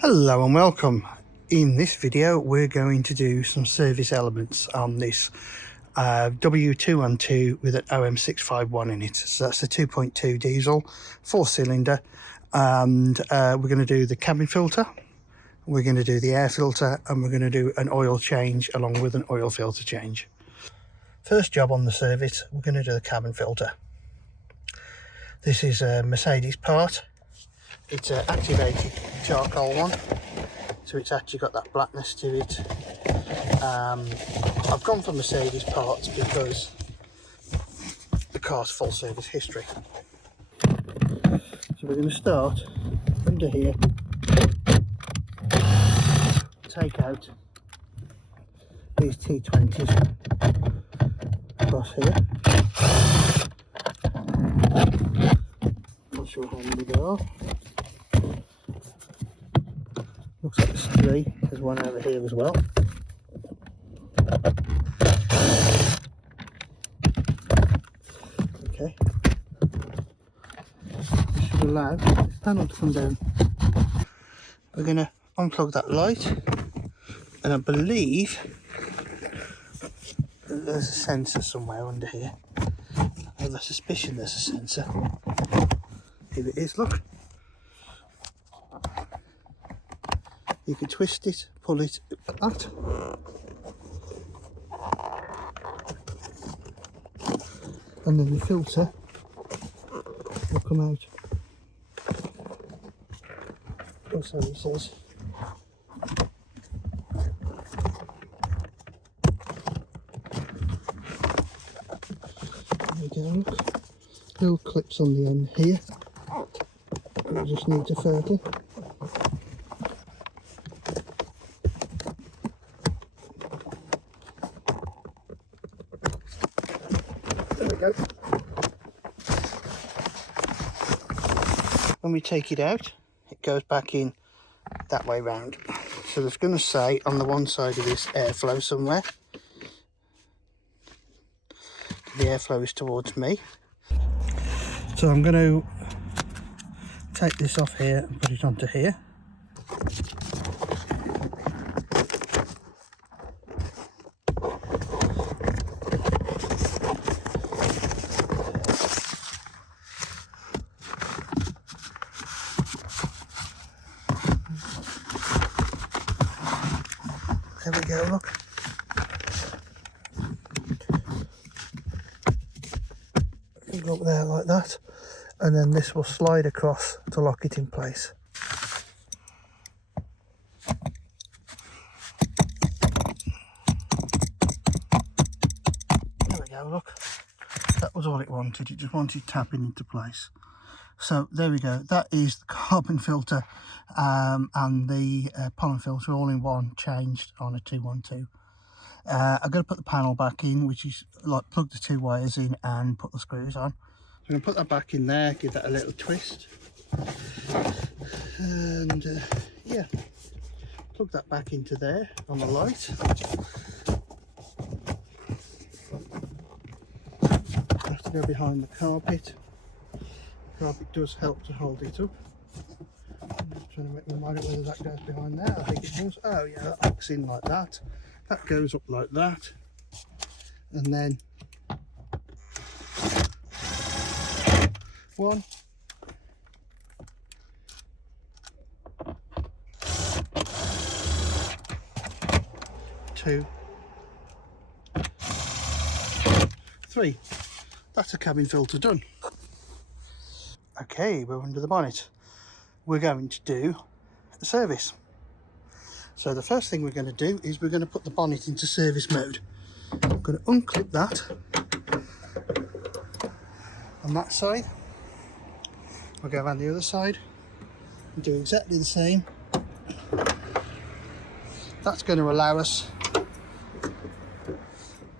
Hello and welcome. In this video we're going to do some service elements on this w212 with an OM651 in it. So that's a 2.2 diesel, 4-cylinder, and we're going to do the cabin filter, we're going to do the air filter, and we're going to do an oil change along with an oil filter change. First job on the service, we're going to do the cabin filter. This is a Mercedes part. It's an activated charcoal one, so it's actually got that blackness to it. I've gone for Mercedes parts because the car's full service history. So we're going to start under here, take out these T20s across here. Not sure how many there are. Looks like there's 3. There's one over here as well. Okay. This should allow this panel to come down. We're going to unplug that light, and I believe that there's a sensor somewhere under here. I have a suspicion there's a sensor. Here it is, look. You can twist it, pull it like that. And then the filter will come out. Also it says. There we go, look. Little clips on the end here. It just needs a fertile. There we go. When we take it out, it goes back in that way round. So it's going to say on the one side of this airflow somewhere. The airflow is towards me. So I'm going to take this off here and put it onto here. There we go, look. You go up there like that, and then this will slide across to lock it in place. There we go, look. That was all it wanted. It just wanted tapping into place. So there we go. That is the carbon filter and the pollen filter all in one, changed on a 212. I'm going to put the panel back in, which is like plug the 2 wires in and put the screws on. I'm going to put that back in there, give that a little twist, and yeah, plug that back into there on the light. I have to go behind the carpet. The carpet does help to hold it up. I'm just trying to make my mind up whether that goes behind there. I think it does. Oh yeah, that hooks in like that. That goes up like that, and then 1, 2, 3. That's a cabin filter done. Okay, we're under the bonnet. We're going to do a service. So the first thing we're going to do is we're going to put the bonnet into service mode. I'm going to unclip that on that side. We'll go around the other side and do exactly the same. That's going to allow us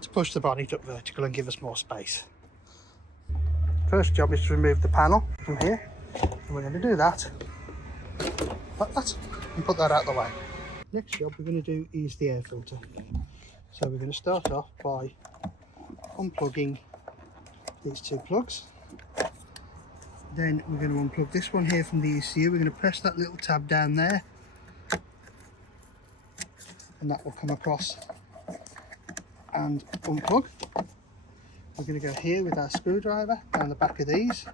to push the bonnet up vertical and give us more space. First job is to remove the panel from here. And we're going to do that like that and put that out of the way. Next job we're going to do is the air filter. So we're going to start off by unplugging these 2 plugs. Then we're going to unplug this one here from the ECU. We're going to press that little tab down there and that will come across and unplug. We're going to go here with our screwdriver down the back of these,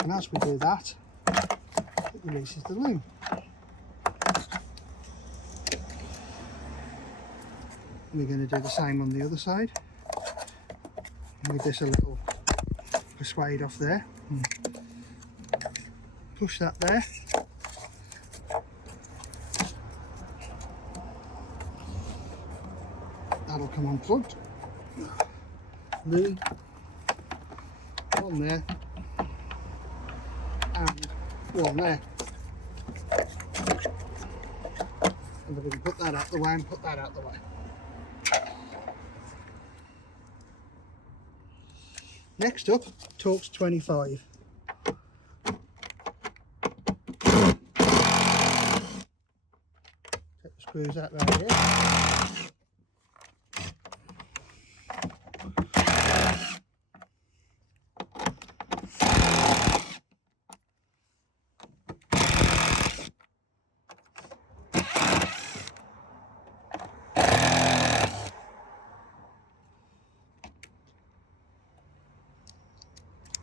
and as we do that, it releases the loom. We're going to do the same on the other side. With this a little persuade off there. Push that there. That'll come unplugged. Loom, one there, and one there. And we're going to put that out the way and put that out the way. Next up, Torx 25. Take the screws out right here.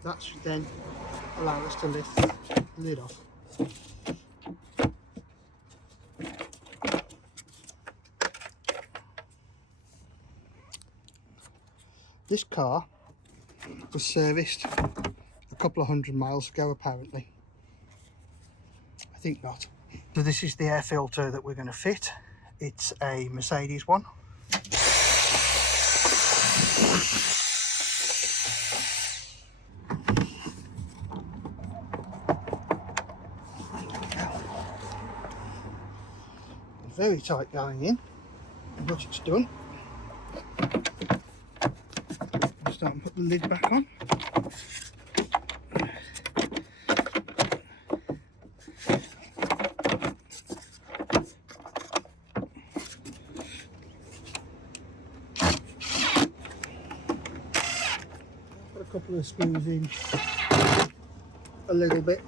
That should then allow us to lift the lid off. This car was serviced a couple of 100 miles ago apparently. I think not. So this is the air filter that we're going to fit. It's a Mercedes one. Very tight going in, but it's done. I'll start and put the lid back on. Put a couple of screws in, a little bit.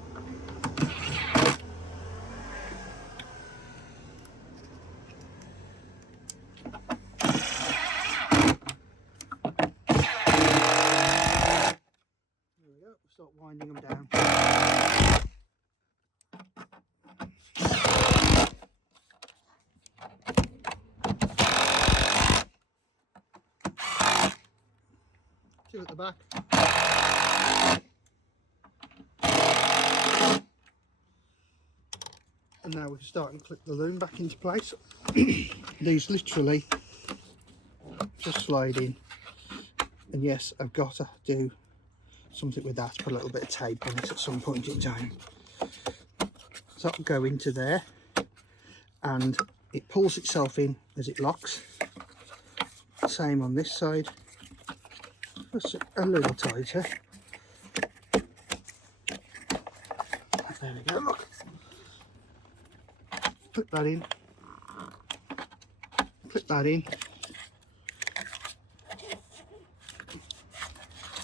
Start winding them down. Two at the back. And now we can start and clip the loom back into place. These literally just slide in. And yes, I've got to do something with that, put a little bit of tape on it at some point in time. So that'll go into there and it pulls itself in as it locks. Same on this side, just a little tighter. There we go, look. Put that in, clip that in,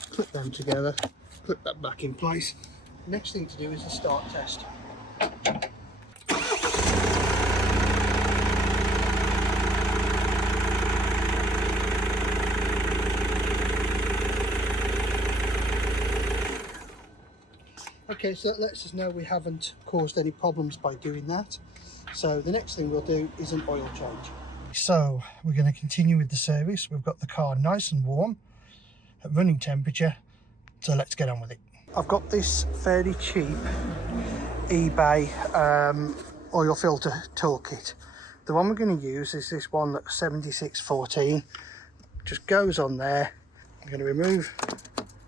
clip them together, clip that back in place. Next thing to do is a start test. Okay, so that lets us know we haven't caused any problems by doing that. So the next thing we'll do is an oil change. So we're going to continue with the service. We've got the car nice and warm at running temperature, so let's get on with it. I've got this fairly cheap eBay oil filter toolkit. The one we're going to use is this one that's 7614. Just goes on there. I'm going to remove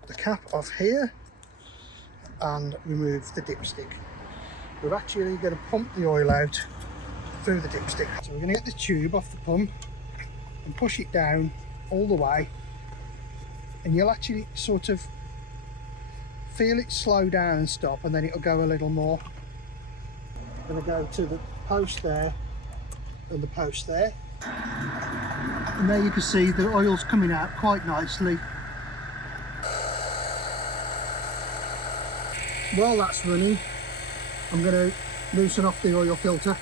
the cap off here and remove the dipstick. We're actually going to pump the oil out through the dipstick. So we're going to get the tube off the pump and push it down all the way, and you'll actually sort of feel it slow down and stop, and then it'll go a little more. I'm going to go to the post there and the post there, and there you can see the oil's coming out quite nicely. While that's running, I'm going to loosen off the oil filter.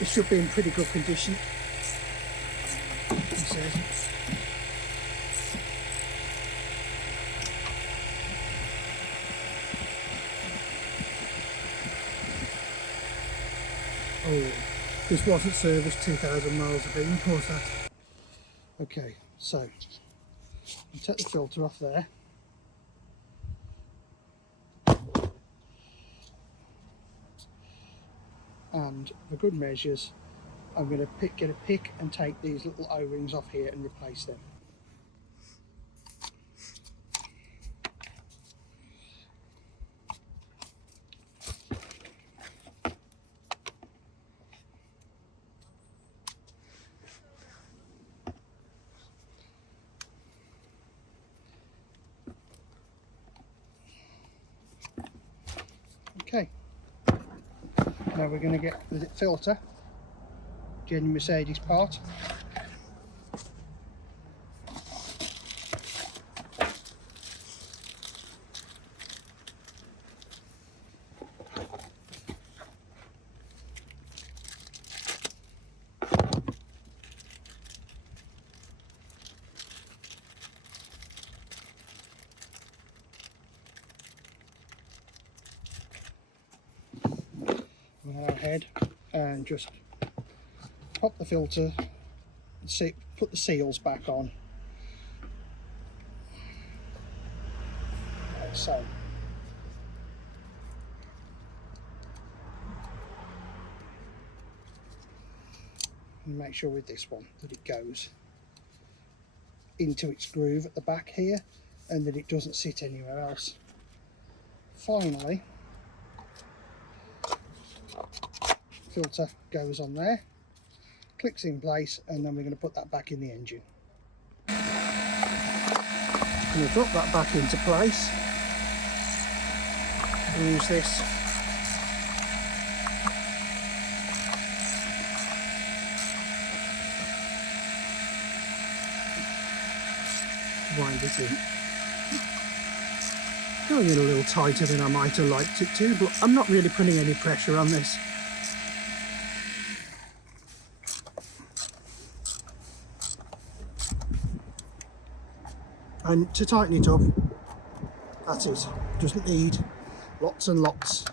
It should be in pretty good condition, he says. Oh, this wasn't serviced 2,000 miles ago, of course that. Okay, so I'll take the filter off there. And for good measures, I'm going to get a pick and take these little O-rings off here and replace them. Okay. Now we're going to get the filter, genuine Mercedes part. Our head and just pop the filter, put the seals back on, like so. And make sure with this one that it goes into its groove at the back here and that it doesn't sit anywhere else. Finally, filter goes on there, clicks in place, and then we're going to put that back in the engine. I'm going to drop that back into place. Use this. Wind it in. Going in a little tighter than I might have liked it to, but I'm not really putting any pressure on this. And to tighten it up, that's it. Doesn't need lots and lots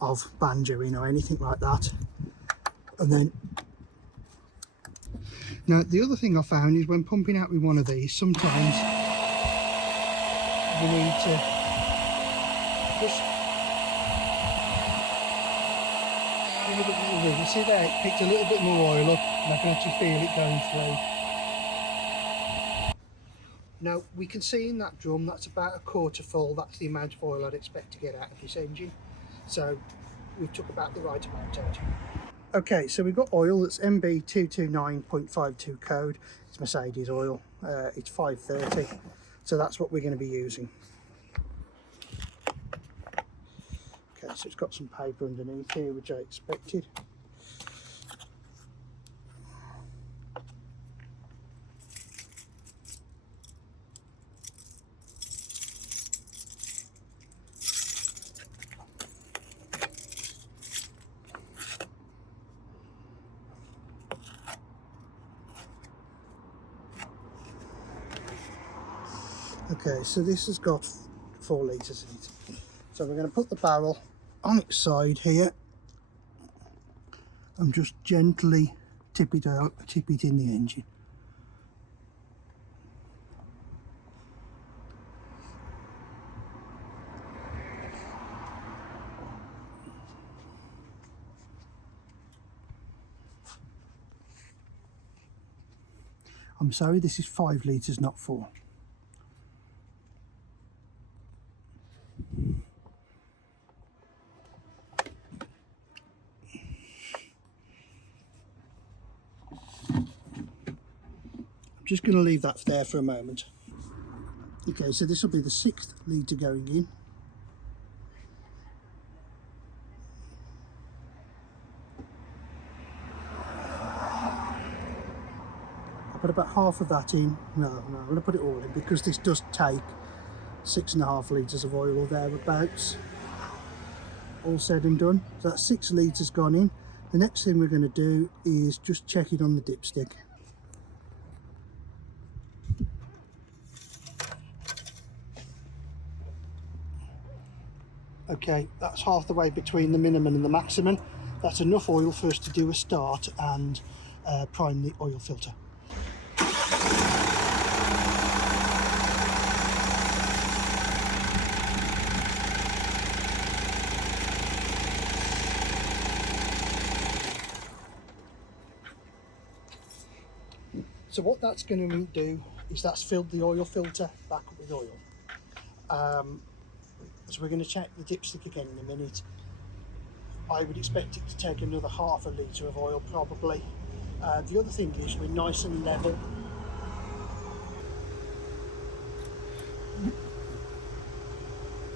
of banjoing or anything like that. And then, now the other thing I found is when pumping out with one of these, sometimes you need to just give it a little bit. You see there, it picked a little bit more oil up and I can actually feel it going through. Now we can see in that drum that's about a quarter full. That's the amount of oil I'd expect to get out of this engine. So we took about the right amount out. Okay, so we've got oil that's MB229.52 code. It's Mercedes oil. It's 530. So that's what we're going to be using. Okay, so it's got some paper underneath here, which I expected. Okay, so this has got 4 litres in it. So we're going to put the barrel on its side here and just gently tip it in the engine. I'm sorry, this is 5 litres, not 4. Just going to leave that there for a moment. Okay, so this will be the 6th litre going in. I'll put about half of that in. No, I'm going to put it all in because this does take 6.5 litres of oil or thereabouts. All said and done. So that's 6 litres gone in. The next thing we're going to do is just check it on the dipstick. Okay, that's half the way between the minimum and the maximum. That's enough oil for us to do a start and prime the oil filter. So what that's going to do is that's filled the oil filter back up with oil. So we're going to check the dipstick again in a minute. I would expect it to take another half a litre of oil probably. The other thing is we're nice and level.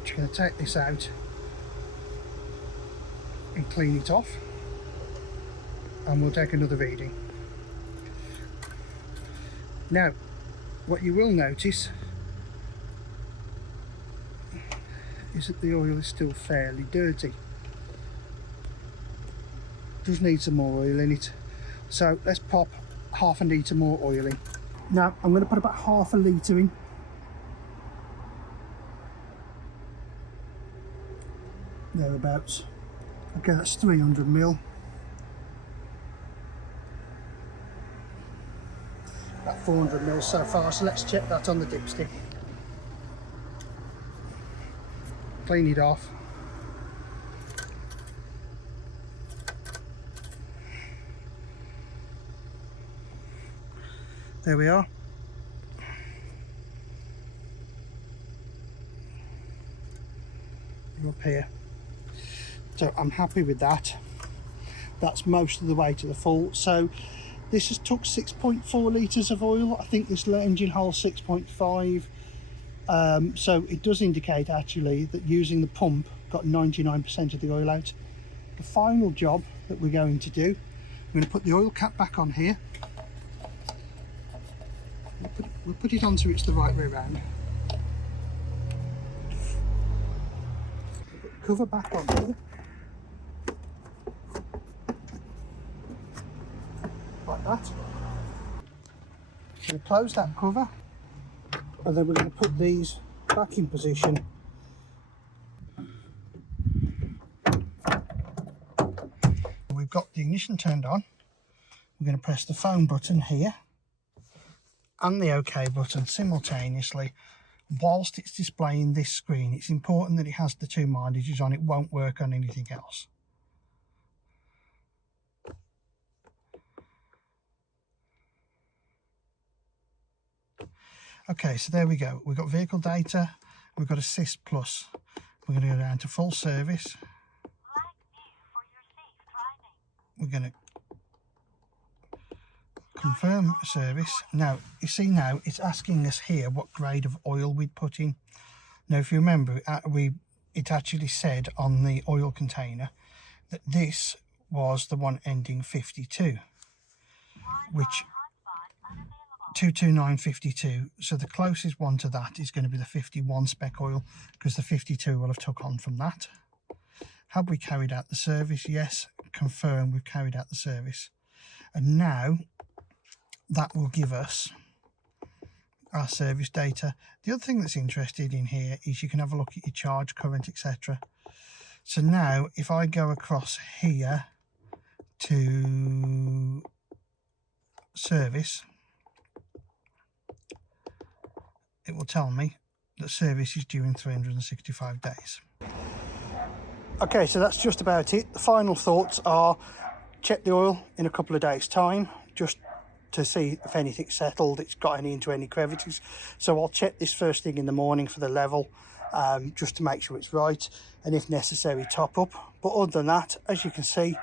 Just going to take this out and clean it off, and we'll take another reading. Now, what you will notice is that the oil is still fairly dirty. Does need some more oil in it, so let's pop half a litre more oil in. Now I'm going to put about half a litre in. Thereabouts. Okay, that's 300 ml. About 400 ml so far, so let's check that on the dipstick. Clean it off. There we are. Up here. So I'm happy with that. That's most of the way to the full. So this has took 6.4 litres of oil. I think this engine holds 6.5. So it does indicate actually that using the pump got 99% of the oil out. The final job that we're going to do, I'm going to put the oil cap back on here. We'll put it on so it's the right way around. Put the cover back on here. Like that. We'll close that cover, and then we're going to put these back in position. We've got the ignition turned on. We're going to press the phone button here and the OK button simultaneously whilst it's displaying this screen. It's important that it has the two mileages on. It won't work on anything else. Okay, so there we go. We've got vehicle data, we've got Assist Plus. We're going to go down to full service. We're going to confirm service. Now, you see now, it's asking us here what grade of oil we'd put in. Now, if you remember, it actually said on the oil container that this was the one ending 52, which 22952. So the closest one to that is going to be the 51 spec oil, because the 52 will have took on from that. Have we carried out the service? Yes. Confirm we've carried out the service. And now that will give us our service data. The other thing that's interested in here is you can have a look at your charge current, etc. So now if I go across here to service, it will tell me that service is due in 365 days. Okay, so that's just about it. The final thoughts are check the oil in a couple of days' time, just to see if anything's settled, it's got into any crevices. So I'll check this first thing in the morning for the level, just to make sure it's right, and if necessary top up. But other than that, as you can see,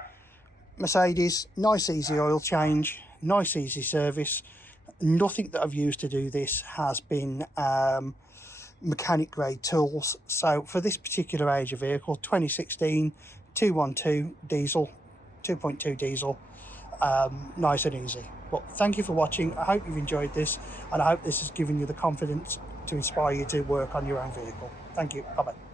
Mercedes, nice easy oil change, nice easy service. Nothing that I've used to do this has been mechanic grade tools. So for this particular age of vehicle, 2016 212 diesel, 2.2 diesel, nice and easy. But thank you for watching. I hope you've enjoyed this, and I hope this has given you the confidence to inspire you to work on your own vehicle. Thank you. Bye bye.